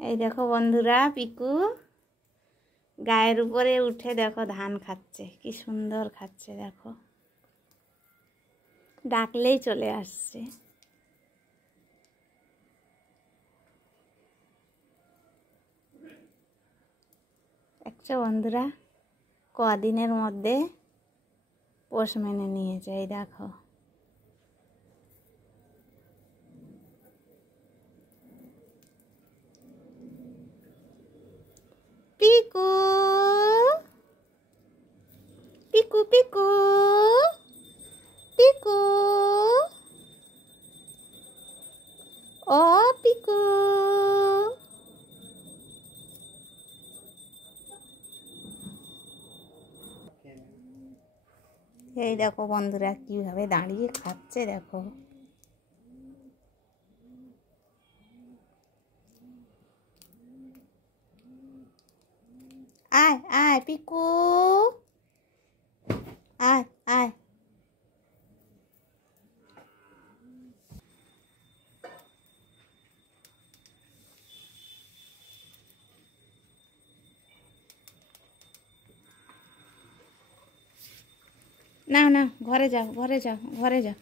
এই দেখো বন্ধুরা, পিকু গায়ের উপরে উঠে দেখো ধান খাচ্ছে, কি সুন্দর খাচ্ছে দেখো, ডাকলেই চলে আসছে। দেখছো বন্ধুরা, কদিনের মধ্যে পোষ মেনে নিয়েছে। এই দেখো, পিকু পিকু পিকু পিকু, ও পিকু। এই দেখো বন্ধুরা, কিভাবে দাঁড়িয়ে খাচ্ছে দেখো। আয় আয় পিকু, আয় আয়। না না, ঘরে যাও ঘরে যাও ঘরে যাও।